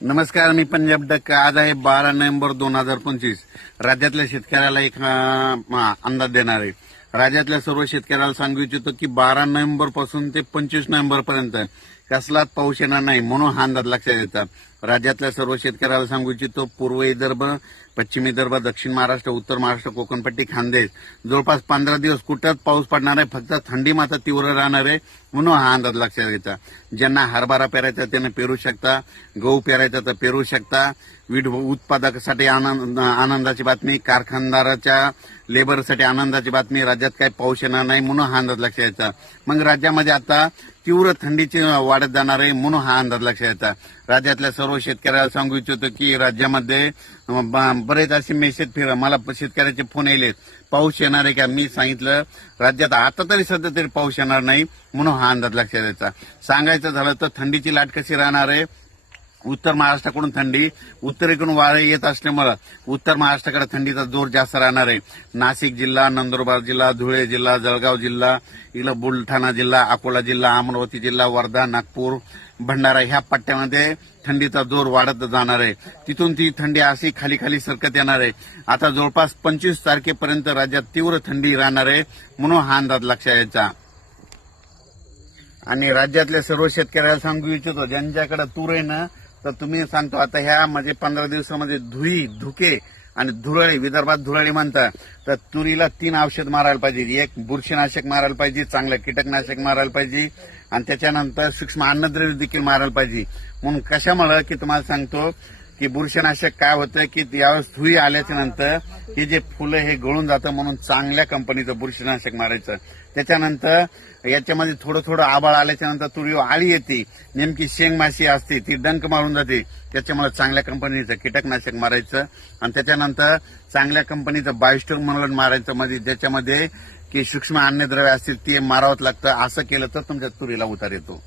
नमस्कार मी पंजाब डक्क. आज आहे बारा नोव्हेंबर दोन हजार पंचवीस. राज्यातल्या शेतकऱ्याला एक अंदाज देणार आहे. राज्यातल्या सर्व शेतकऱ्याला सांगू इच्छितो की बारा नोव्हेंबरपासून ते पंचवीस नोव्हेंबर पर्यंत कसलाच पाऊस येणार नाही म्हणून हा अंदाज लक्षात येतात राज्यातल्या सर्व शेतकऱ्याला सांगू इच्छितो पूर्व विदर्भ पश्चिम विदर्भ दक्षिण महाराष्ट्र उत्तर महाराष्ट्र कोकणपट्टी खानदेश. जवळपास पंधरा दिवस कुठंच पाऊस पडणार आहे फक्त थंडी मात्र तीव्र राहणार आहे म्हणून हा अंदाज लक्षात घ्यायचा ज्यांना हरभरा पेरायचा त्यांना पेरू शकता गहू पेरायचा तर पेरू शकता. विड उत्पादकासाठी आनंद आनंदाची बातमी कारखानदाराच्या लेबरसाठी आनंदाची बातमी राज्यात काही पाऊस येणार नाही म्हणून हा अंदाज लक्षात यायचा मग राज्यामध्ये आता तीव्र थंडीची वाढत जाणार आहे म्हणून हा अंदाज लक्षात येतात राज्यातल्या सर्व शेतकऱ्याला सांगू इच्छितो की राज्यामध्ये ब- बरेच असे मेसेज फिर मला शेतकऱ्याचे फोन येले पाऊस येणार आहे का? मी सांगितलं. राज्यात आता तरी सध्या तरी पाऊस येणार नाही म्हणून हा अंदाज लक्षात यायचा सांगायचं झालं तर थंडीची लाट कशी राहणार आहे? उत्तर महाराष्ट्राकडून थंडी उत्तरेकडून वारे येत असल्यामुळं उत्तर महाराष्ट्राकडे थंडीचा जोर जास्त राहणार आहे. नाशिक जिल्हा नंदुरबार जिल्हा धुळे जिल्हा जळगाव जिल्हा इकडं बुलढाणा जिल्हा अकोला जिल्हा अमरावती जिल्हा वर्धा नागपूर भंडारा ह्या पट्ट्यामध्ये थंडीचा जोर वाढत जाणार आहे. तिथून ती थंडी अशी खाली खाली सरकत येणार आहे. आता जवळपास पंचवीस तारखेपर्यंत राज्यात तीव्र थंडी राहणार आहे म्हणून हा अंदाज लक्षात यायचा आणि राज्यातल्या सर्व शेतकऱ्याला सांगू इच्छितो ज्यांच्याकडे तूर आहे ना तर तुम्ही सांगतो आता ह्या म्हणजे पंधरा दिवसामध्ये धुई धुके आणि धुरळी विदर्भात धुरळी म्हणतात तर तुरीला तीन औषध मारायला पाहिजे. एक बुरशीनाशक मारायला पाहिजे चांगलं कीटकनाशक मारायला पाहिजे आणि त्याच्यानंतर सूक्ष्म अन्नद्रव्य देखील मारायला पाहिजे. म्हणून कशामुळं की तुम्हाला सांगतो की बुरशीनाशक काय होतं की यावेळेस धुई आल्याच्यानंतर हे जे फुलं हे गळून जातं म्हणून चांगल्या कंपनीचं बुरशीनाशक मारायचं. त्याच्यानंतर याच्यामध्ये थोडं थोडं आबाळ आल्याच्यानंतर तुरी आळी येते. नेमकी शेंग माशी असते ती डंक मारून जाते. त्याच्यामुळे चांगल्या कंपनीचं कीटकनाशक मारायचं. आणि त्याच्यानंतर चांगल्या कंपनीचं बायोस्टोक म्हणून मारायचं म्हणजे ज्याच्यामध्ये की सूक्ष्म अन्नद्रव्य असतील ते मारावंच लागतं. असं केलं तर तुमच्या तुरीला उतार येतो.